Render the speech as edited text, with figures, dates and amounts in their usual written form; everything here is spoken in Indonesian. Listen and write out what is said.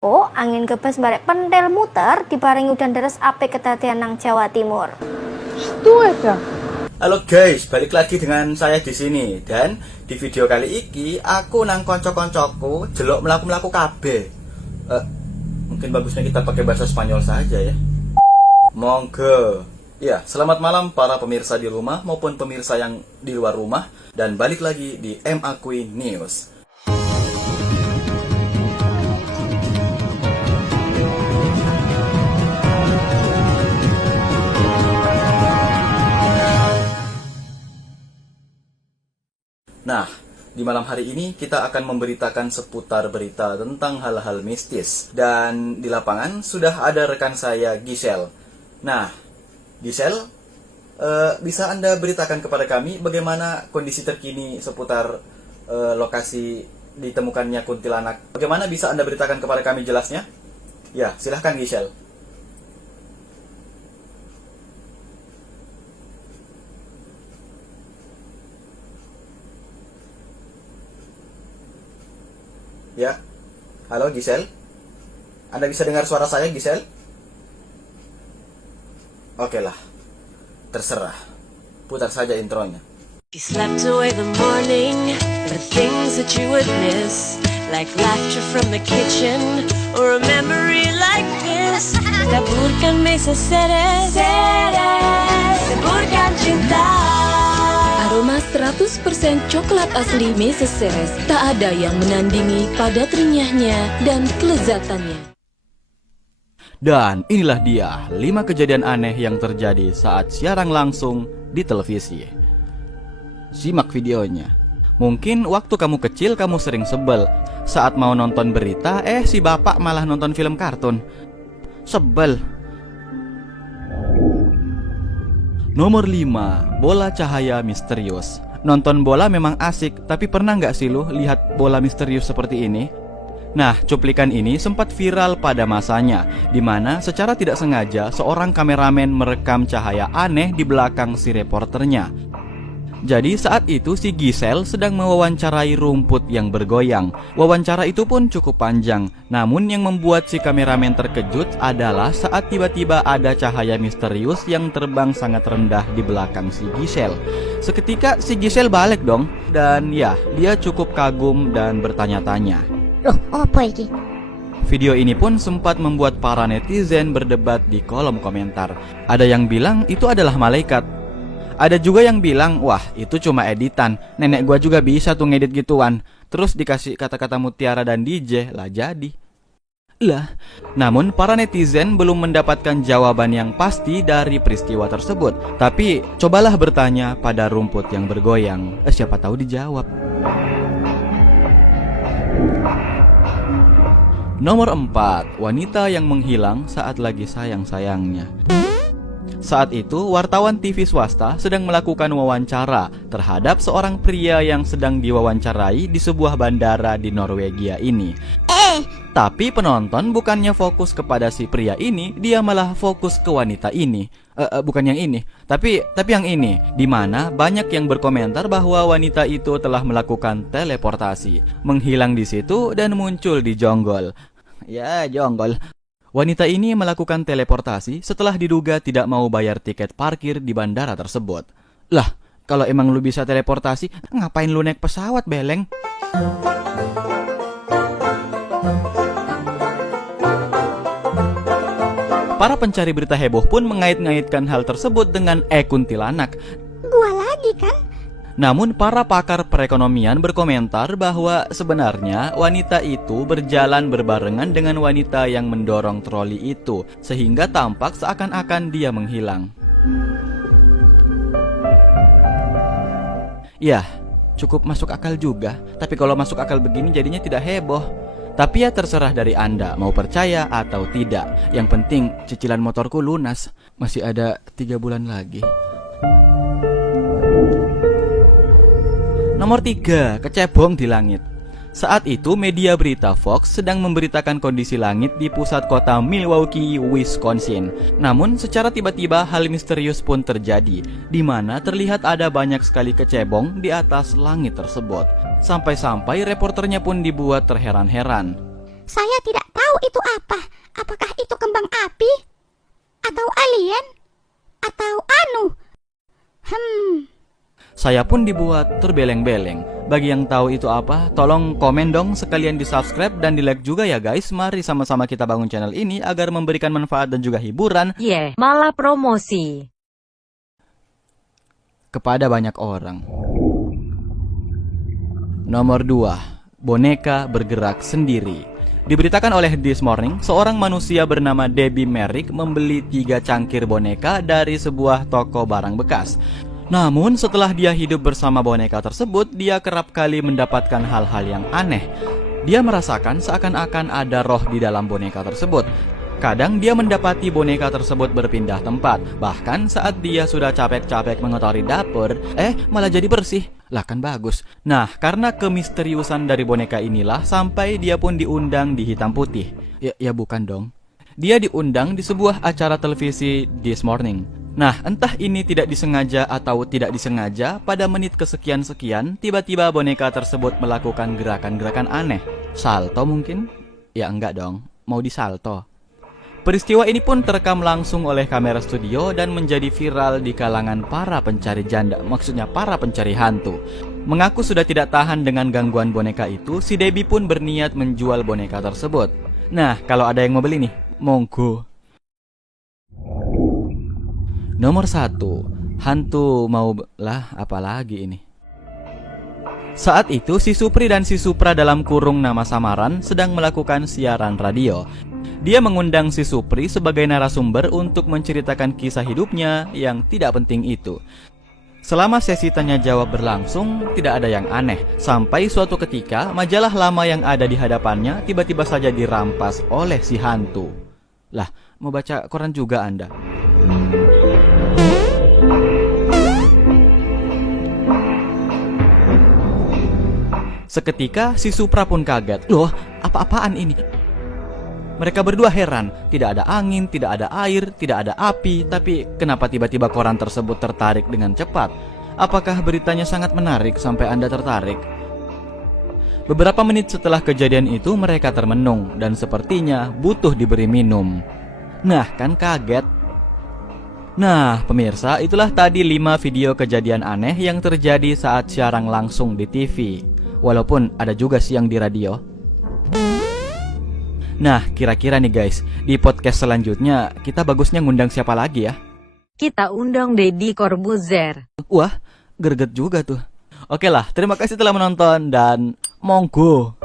Oh, angin gebas barek pentil muter dibarengi udan deres apik kedadian nang Jawa Timur. Halo guys, balik lagi dengan saya di sini. Dan di video kali ini aku nang konco-koncoku jelok melaku kabeh. Mungkin bagusnya kita pakai bahasa Spanyol saja ya. Monggo. Ya, selamat malam para pemirsa di rumah maupun pemirsa yang di luar rumah, dan balik lagi di MAKUI News. Nah, di malam hari ini kita akan memberitakan seputar berita tentang hal-hal mistis. Dan di lapangan sudah ada rekan saya, Giselle. Nah, Giselle, bisa Anda beritakan kepada kami bagaimana kondisi terkini seputar lokasi ditemukannya kuntilanak? Bagaimana bisa Anda beritakan kepada kami jelasnya? Ya, silahkan Giselle. Ya, halo Giselle. Anda bisa dengar suara saya, Giselle? Oke lah, terserah. Putar saja intronya. You slept away the morning, the things that you would miss, like laughter from the kitchen, or a memory like this. Taburkan mesa seres, taburkan cinta. Aroma 100% coklat asli Mesa Ceres, tak ada yang menandingi padat renyahnya dan kelezatannya. Dan inilah dia 5 kejadian aneh yang terjadi saat siaran langsung di televisi. Simak videonya. Mungkin waktu kamu kecil kamu sering sebel saat mau nonton berita, si bapak malah nonton film kartun. Sebel. Nomor 5, bola cahaya misterius. Nonton bola memang asik, tapi pernah nggak sih lu lihat bola misterius seperti ini? Nah, cuplikan ini sempat viral pada masanya, di mana secara tidak sengaja seorang kameramen merekam cahaya aneh di belakang si reporternya. Jadi saat itu si Giselle sedang mewawancarai rumput yang bergoyang. Wawancara itu pun cukup panjang. Namun yang membuat si kameramen terkejut adalah saat tiba-tiba ada cahaya misterius yang terbang sangat rendah di belakang si Giselle. Seketika si Giselle balik dong. Dan ya, dia cukup kagum dan bertanya-tanya. Loh, apa iki? Video ini pun sempat membuat para netizen berdebat di kolom komentar. Ada yang bilang itu adalah malaikat. Ada juga yang bilang, wah itu cuma editan, nenek gua juga bisa tuh ngedit gituan. Terus dikasih kata-kata mutiara dan DJ, lah jadi. Lah, namun para netizen belum mendapatkan jawaban yang pasti dari peristiwa tersebut. Tapi cobalah bertanya pada rumput yang bergoyang, siapa tahu dijawab. Nomor 4, wanita yang menghilang saat lagi sayang-sayangnya. Saat itu, wartawan TV swasta sedang melakukan wawancara terhadap seorang pria yang sedang diwawancarai di sebuah bandara di Norwegia ini. Tapi penonton bukannya fokus kepada si pria ini, dia malah fokus ke wanita ini. Bukan yang ini, tapi yang ini, di mana banyak yang berkomentar bahwa wanita itu telah melakukan teleportasi, menghilang di situ dan muncul di jonggol. Ya, jonggol. Wanita ini melakukan teleportasi setelah diduga tidak mau bayar tiket parkir di bandara tersebut. Lah, kalau emang lu bisa teleportasi, ngapain lu naik pesawat, beleng? Para pencari berita heboh pun mengait-ngaitkan hal tersebut dengan kuntilanak. Gua lagi kan? Namun para pakar perekonomian berkomentar bahwa sebenarnya wanita itu berjalan berbarengan dengan wanita yang mendorong troli itu, sehingga tampak seakan-akan dia menghilang. Ya, cukup masuk akal juga. Tapi kalau masuk akal begini jadinya tidak heboh. Tapi ya terserah dari Anda mau percaya atau tidak. Yang penting cicilan motorku lunas. Masih ada 3 bulan lagi. Nomor 3, kecebong di langit. Saat itu media berita Fox sedang memberitakan kondisi langit di pusat kota Milwaukee, Wisconsin. Namun secara tiba-tiba hal misterius pun terjadi, di mana terlihat ada banyak sekali kecebong di atas langit tersebut. Sampai-sampai reporternya pun dibuat terheran-heran. Saya tidak tahu tahu itu apa. Apakah itu kembang api? Atau alien? Atau anu? Saya pun dibuat terbeleng-beleng. Bagi yang tahu itu apa, tolong komen dong, sekalian di subscribe dan di like juga ya guys. Mari sama-sama kita bangun channel ini agar memberikan manfaat dan juga hiburan malah promosi kepada banyak orang. Nomor 2, boneka bergerak sendiri. Diberitakan oleh This Morning, seorang manusia bernama Debbie Merrick membeli 3 cangkir boneka dari sebuah toko barang bekas. Namun setelah dia hidup bersama boneka tersebut, dia kerap kali mendapatkan hal-hal yang aneh. Dia merasakan seakan-akan ada roh di dalam boneka tersebut. Kadang dia mendapati boneka tersebut berpindah tempat. Bahkan saat dia sudah capek-capek mengotori dapur, malah jadi bersih. Lah kan bagus. Nah, karena kemisteriusan dari boneka inilah sampai dia pun diundang di Hitam Putih. Ya bukan dong. Dia diundang di sebuah acara televisi This Morning. Nah, entah ini tidak disengaja atau tidak disengaja, pada menit kesekian-sekian, tiba-tiba boneka tersebut melakukan gerakan-gerakan aneh. Salto mungkin? Ya enggak dong, mau disalto. Peristiwa ini pun terekam langsung oleh kamera studio dan menjadi viral di kalangan para pencari janda, maksudnya para pencari hantu. Mengaku sudah tidak tahan dengan gangguan boneka itu, si Debbie pun berniat menjual boneka tersebut. Nah, kalau ada yang mau beli nih, monggo. Nomor 1, hantu mau lah apalagi ini. Saat itu si Supri dan si Supra dalam kurung nama samaran sedang melakukan siaran radio. Dia mengundang si Supri sebagai narasumber untuk menceritakan kisah hidupnya yang tidak penting itu. Selama sesi tanya jawab berlangsung, tidak ada yang aneh. Sampai suatu ketika, majalah lama yang ada di hadapannya tiba-tiba saja dirampas oleh si hantu. Lah, mau baca koran juga Anda? Seketika si Supra pun kaget. Loh, apa-apaan ini? Mereka berdua heran. Tidak ada angin, tidak ada air, tidak ada api. Tapi kenapa tiba-tiba koran tersebut tertarik dengan cepat? Apakah beritanya sangat menarik sampai Anda tertarik? Beberapa menit setelah kejadian itu mereka termenung dan sepertinya butuh diberi minum. Nah, kan kaget. Nah, pemirsa, itulah tadi 5 video kejadian aneh yang terjadi saat siaran langsung di TV. Walaupun ada juga sih yang di radio. Nah, kira-kira nih guys, di podcast selanjutnya kita bagusnya ngundang siapa lagi ya? kita undang Deddy Corbuzier. Wah, greget juga tuh. Oke lah, terima kasih telah menonton dan monggo.